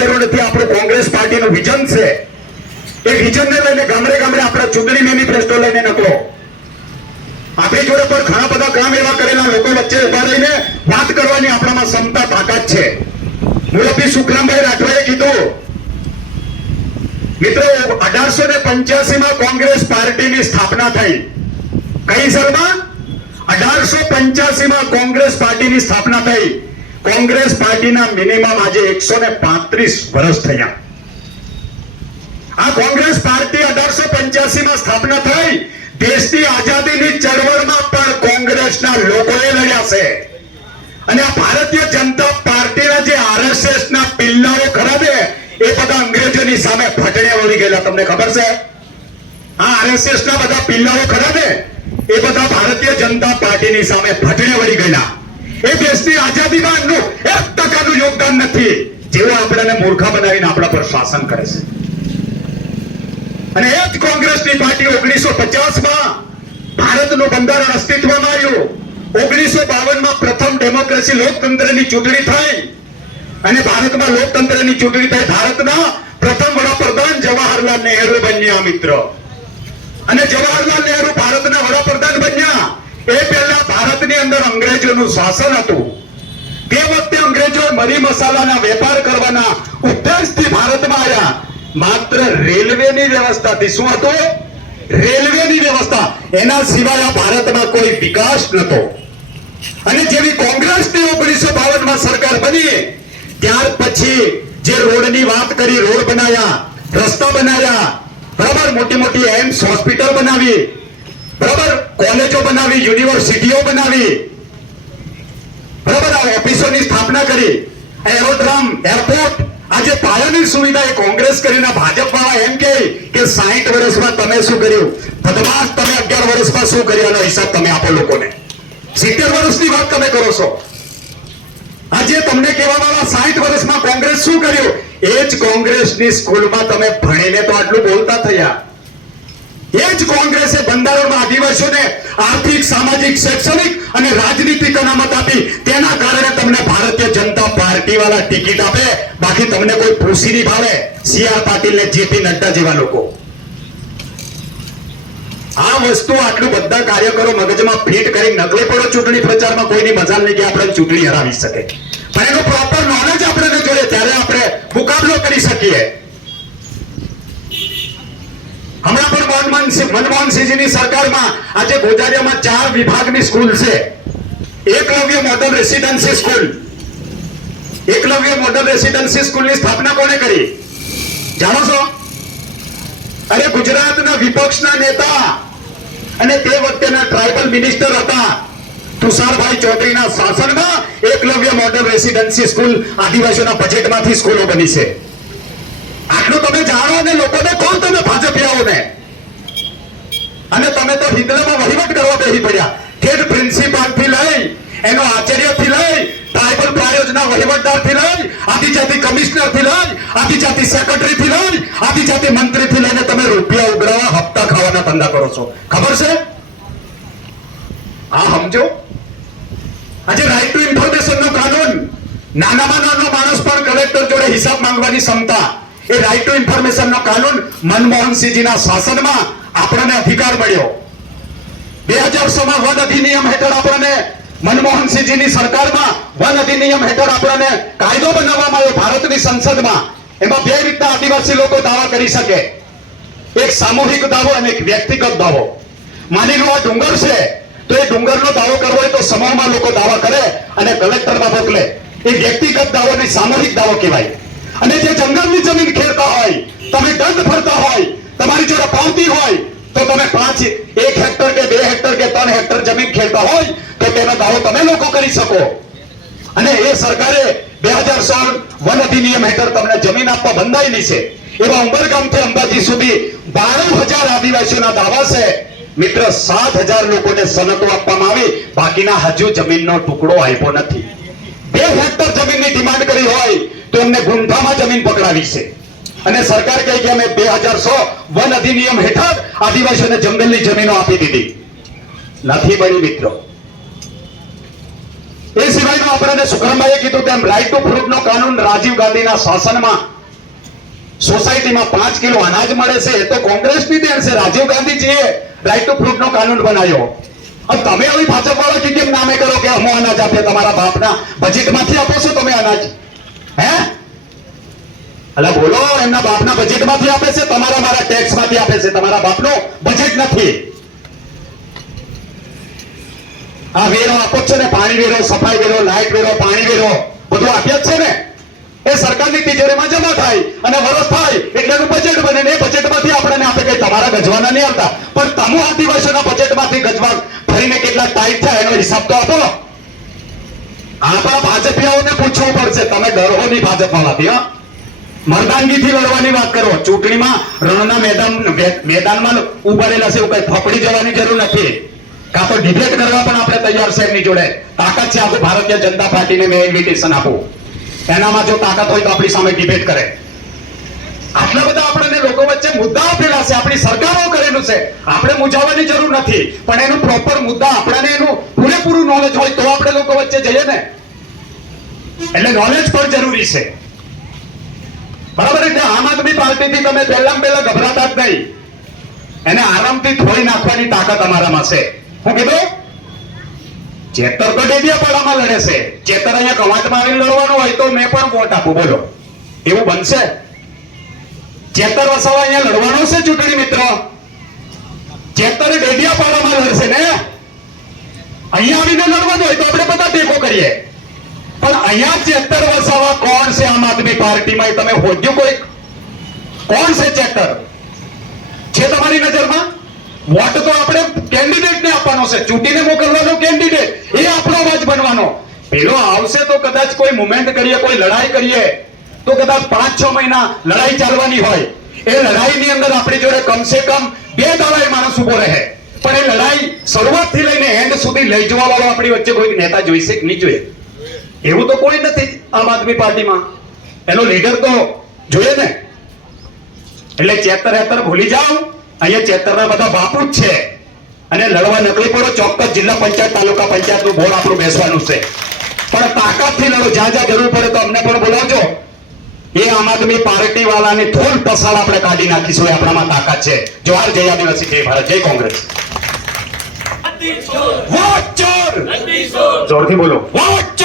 જરૂર નથી આપણું કોંગ્રેસ પાર્ટીનું વિઝન છે. એ વિઝનને લઈને ગામડે ગામડે આપણા ચૂંટણી મેનિફેસ્ટો લઈને નકલો આપણી જોડે પણ ઘણા બધા કામ એવા કરેલા લોકો વચ્ચે ઊભા રહીને વાત કરવાની આપણામાં ક્ષમતા, તાકાત છે. મુરબ્બી સુખરામભાઈ રાઠવાએ કીધું, મિત્રો, અઢારસો ને પંચ્યાસી માં કોંગ્રેસ પાર્ટીની સ્થાપના થઈ. કઈ સરમાં અઢારસો પંચ્યાસી માં કોંગ્રેસ પાર્ટીની સ્થાપના થઈ. કોંગ્રેસ પાર્ટીના મિનિમમ આજે એકસો ને પાંત્રીસ વર્ષ થયા. આ કોંગ્રેસ પાર્ટી અઢારસો પંચ્યાસી માં સ્થાપના થઈ. દેશની આઝાદીની ચળવળમાં પણ કોંગ્રેસના લોકોએ લડ્યા છે. અને આ ભારતીય જનતા પાર્ટીના જે આરએસએસ ના પિલ્લાઓ ખરા ને એ બધા અંગ્રેજોની સામે ફટડ્યા વળી ગયેલા. તમને ખબર છે? આ આરએસએસ ના બધા પિલ્લાઓ ખરા ને એ બધા ભારતીય જનતા પાર્ટીની સામે ફટડ્યા વળી ગયેલા. એ દેશની આઝાદીમાં એમનું એક ટકાનું યોગદાન નથી. જેઓ આપણને મૂર્ખા બનાવીને આપણા પર શાસન કરે છે. અને એ જ કોંગ્રેસની પાર્ટી ઓગણીસો પચાસમાં ભારતનું બંધારણ અસ્તિત્વમાં આવ્યું. ઓગણીસો બાવનમાં પ્રથમ ડેમોક્રેસી લોકતંત્રની ચૂંટણી થઈ. અને ભારતમાં લોકતંત્રની ચૂંટણી થઈ. ભારતના પ્રથમ વડાપ્રધાન જવાહરલાલ નહેરુ બન્યા, મિત્ર. અને જવાહરલાલ નહેરુ ભારતના વડાપ્રધાન બન્યા. એ પહેલા ભારતની અંદર અંગ્રેજોનું શાસન હતું. તે વખતે અંગ્રેજો મરી મસાલાના વેપાર કરવાના ઉદ્દેશથી ભારતમાં આવ્યા માત્ર રેલવેની વ્યવસ્થાથી શું હતું? રેલવેની વ્યવસ્થા. એના સિવાય આ ભારતમાં કોઈ વિકાસ નતો અને જેવી કોંગ્રેસની ઓગણીસો બાવનમાં સરકાર બની, ત્યાર પછી જે રોડની વાત કરી, રોડ બનાવ્યા રસ્તા બનાવ્યા બરાબર મોટી મોટી એમ્સ હોસ્પિટલ બનાવી બરાબર? કોલેજો બનાવી, યુનિવર્સિટીઓ બનાવી. બરાબર? આ ઓફિસોની સ્થાપના કરી. Aerodrome airport. આજે પાયાની સુવિધા એ કોંગ્રેસ કરીને ભાજપ વાળા એમ કે 60 વર્ષમાં તમે શું કર્યું? બદમાશ તમે 11 વર્ષમાં શું કર્યું? એનો હિસાબ તમે આપો લોકોને. 70 વર્ષની વાત તમે કરો છો. આજે તમને કહેવા વાળા 60 વર્ષમાં કોંગ્રેસ શું કર્યું? એ જ કોંગ્રેસની સ્કૂલમાં તમે ભણીને તો આટલું બોલતા થયા. એ કોંગ્રેસે બંધારણમાં આદિવાસીઓને આર્થિક, સામાજિક, શૈક્ષણિક અને રાજનીતિક અનામત આપી. તેના કારણે તમને ભારતીય જનતા પાર્ટી વાળા ટિકિટ આપે. બાકી તમને કોઈ ભૂસી નહીં ભાવે. સી પાટીલ ને જેપી નડ્ડા જેવા લોકો. આ વસ્તુ આટલું બધા કાર્યકરો મગજમાં ફિટ કરી નકલે પડો ચૂંટણી પ્રચારમાં કોઈની મજા નહીં કે આપણે ચૂંટણી હરાવી શકે. પણ એનો પ્રોપર નોલેજ આપણે જોઈએ, ત્યારે આપણે મુકાબલો કરી શકીએ. હમણાં પણ મનમોહન મનમોહનસિંહજીની સરકારમાં આજે ગોજારિયામાં ચાર વિભાગની સ્કૂલ છે. Eklavya model residency school Eklavya model residency સ્કૂલની સ્થાપના કોણે કરી? જાણો છો? અરે ગુજરાતના વિપક્ષના નેતા અને તે વખતેના ટ્રાઇબલ મિનિસ્ટર હતા તુષારભાઈ ચૌધરીના શાસનમાં એકલવ્ય મોડલ રેસિડેન્સી સ્કૂલ આદિવાસીઓના બજેટમાંથી સ્કૂલો બની છે. આટલું તમે જાણો અને લોકોને કોણ તમે અને તમે તો હિંદલામાં વહીવટ કરવા બેસી પડ્યા. ઠેઠ પ્રિન્સિપાલથી લઈ, એનો આચાર્યથી લઈ ટ્રાઇબલ પ્રાયોજના વહીવટદારથી લઈ, આદિજાતિ કમિશનરથી લઈ, આદિજાતિ સેક્રેટરી થી લઈ, આદિજાતિ મંત્રી થી લઈને તમે રૂપિયા ઉઘરાવા, હપ્તા ખાવાના ધંધા કરો છો. ખબર છે? આ સમજો. આજે રાઈટ ટુ ઇન્ફોર્મેશન નો કાનૂન. નાનામાં નાનો માણસ પણ કલેક્ટર જોડે હિસાબ માંગવાની ક્ષમતા. એ રાઈટ ટુ ઇન્ફોર્મેશન નો કાનૂન મનમોહનસિંહજીના શાસનમાં આપણને અધિકાર મળ્યો. બે હજારમાં વન અધિનિયમ હેઠળ આપણને મનમોહનસિંહજીની સરકારમાં વન અધિનિયમ હેઠળ આપણને કાયદો બનાવવામાં આવ્યો ભારતની સંસદમાં. એમાં બે રીતના આદિવાસી લોકો દાવા કરી શકે. એક સામૂહિક દાવો અને એક વ્યક્તિગત દાવો. માની લો આ ડુંગર છે, તો એ ડુંગરનો દાવો કરવો હોય તો સમૂહમાં લોકો દાવા કરે અને કલેક્ટરમાં મોકલે. એ વ્યક્તિગત દાવો ને સામૂહિક દાવો કહેવાય. અને જે જંગલની જમીન ખેડતા હોય, તમે દંડ ભરતા હોય, તમારી જોડે પાવતી હોય, તો તમે પાંચ એક હેક્ટર કે બે હેક્ટર કે ત્રણ હેક્ટર જમીન ખેડતા હોય, તો તેનો દાવો તમે લોકો કરી શકો. અને એ સરકારે બે હજાર સોળ વન અધિનિયમ હેઠળ તમને જમીન આપવા બંધાયેલી છે. એવા ઉંબરગામથી અંબાજી સુધી બાણું હજાર આદિવાસીઓના દાવા છે. મિત્ર સાત હજાર લોકોને સનતો આપવામાં આવી. બાકીના હજુ જમીનનો ટુકડો આપ્યો નથી. બે હેક્ટર જમીનની ડિમાન્ડ કરી હોય તો એમને ગુંઠામાં જમીન પકડાવી છે. અને સરકાર કહે કે અમે બે હજાર સો વન અધિનિયમ હેઠળ આદિવાસીઓને જંગલની જમીનો આપી દીધી. નથી બની મિત્રો. એ સિવાયનું આપણને સુખરામભાઈએ કીધું તેમ રાઈટ ટુ ફ્રૂટ નો કાનૂન રાજીવ ગાંધીના શાસનમાં સોસાયટીમાં પાંચ કિલો અનાજ મળે છે. એ તો કોંગ્રેસની દેન છે. રાજીવ ગાંધીજીએ રાઈટ ટુ ફ્રૂટ નો કાનૂન બનાવ્યો. હવે તમે હવે ભાજપ વાળા કેમ નામે કરો કે અમો અનાજ આપે તમારા બાપના બજેટમાંથી આપો છો તમે અનાજ? હે? એટલે બોલો, એમના બાપના બજેટમાંથી આપે છે, તમારા મારા ટેક્સમાંથી આપે છે. તમારા બાપનો બજેટ નથી. આ વેરો આપો છે ને, પાણી વેરો, સફાઈ વેરો લાઇટ વેરો, પાણી વેરો, બધું આપ્યા જ છે ને. એ સરકારની તિજોરીમાં જમા થાય અને વરસ થાય એટલે એનું બજેટ બને ને એ બજેટમાંથી આપણને આપે કઈ તમારા ગજવાના નહીં આવતા. પણ તમો આદિવાસીઓના બજેટમાંથી ગજવા ફરીને કેટલા ટાઈટ થાય એનો હિસાબ તો આપો. આપણા ભાજપીઓને પૂછવું પડશે. તમે ડરો નહીં ભાજપ વાળાથી હા. મર્દાનગીથી લડવાની વાત કરો. ચૂંટણીમાં રણના મેદાન મેદાનમાં ઊભા રહેલા છે કઈ ફફડી જવાની જરૂર નથી. કાં તો ડિબેટ કરવા પણ આપણે તૈયાર છે એમની જોડે. તાકાત છે આપણે ભારતીય જનતા પાર્ટીને મેં ઇન્વિટેશન આપું. એનામાં જો તાકાત હોય તો આપણી સામે ડિબેટ કરે. આટલા બધા આપણને લોકો વચ્ચે મુદ્દાઓ પેલા છે આપણી સરકારો કરેલું છે. આપણે મૂંઝાવાની જરૂર નથી. પણ એનું પ્રોપર મુદ્દા, આપણને એનું પૂરેપૂરું નોલેજ હોય તો આપણે લોકો વચ્ચે જઈએ ને. એટલે નોલેજ પણ જરૂરી છે. બરાબર એટલે આમ આદમી પાર્ટીથી તમે પહેલા પહેલા ગભરાતા જ નહીં. એને આરામથી ધોઈ નાખવાની તાકાત અમારામાં છે. હું કીધું? ચેતર તો ડેડિયાપાડામાં લડે છે. ચેતર અહીંયા કવાંટમાં આવીને લડવાનું હોય તો મેં પણ વોટ આપું. બોલો. એવું બનશે? ચેતર વસાવા અહીંયા લડવાનો છે ચૂંટણી મિત્ર? ચેતર ડેડિયાપાડામાં લડશે ને? અહીંયા આવીને લડવાનું હોય તો આપણે બધા ટેકો કરીએ. પણ અહીંયા ચેતર વસાવા કોણ છે આમ આદમી પાર્ટીમાં તમે હોજ્યું કોઈ? કોણ છે ચેતર છે તમારી નજરમાં? વોટ તો આપણે કેન્ડિડેટને આપવાનો છે. ચૂંટીને મોકલવાનો કેન્ડિડેટ. એ આપણો અવાજ બનવાનો. પેલો આવશે તો કદાચ કોઈ મુમેન્ટ કરીએ, કોઈ લડાઈ કરીએ, તો કદાચ પાંચ છ મહિના લડાઈ ચાલવાની હોય. એ લડાઈની અંદર આપણી જોડે કમસે કમ બે દાડા એ માણસ ઊભો રહે. પણ એ લડાઈ શરૂઆતથી લઈને એન્ડ સુધી લઈ જવા વાળો આપણી વચ્ચે કોઈ નેતા જોઈશે કે નહીં જોઈએ એવું તો કોઈ નથી આમ આદમી પાર્ટીમાં. એનો લીડર તો જોઈએ ને. એટલે ચેતર હેતર ભૂલી જાઓ. અહીંયા ચેતરના બધા બાપુ જ છે. અને લડવા નકલી પડો ચોક્કસ જિલ્લા પંચાયત તાલુકા પંચાયતનું બોર્ડ આપણું બેસવાનું છે. પણ તાકાતથી લડો જ્યાં જ્યાં જરૂર પડે તો અમને પણ બોલાવજો. એ આમ આદમી પાર્ટી વાળાની થોડ પસાર આપણે કાઢી નાખીશું એ આપણામાં તાકાત છે. જોહાર જય આદિવાસી જય ભારત જય કોંગ્રેસ. અતિ ચોર વોટ ચોર! જોરથી બોલો. વોટ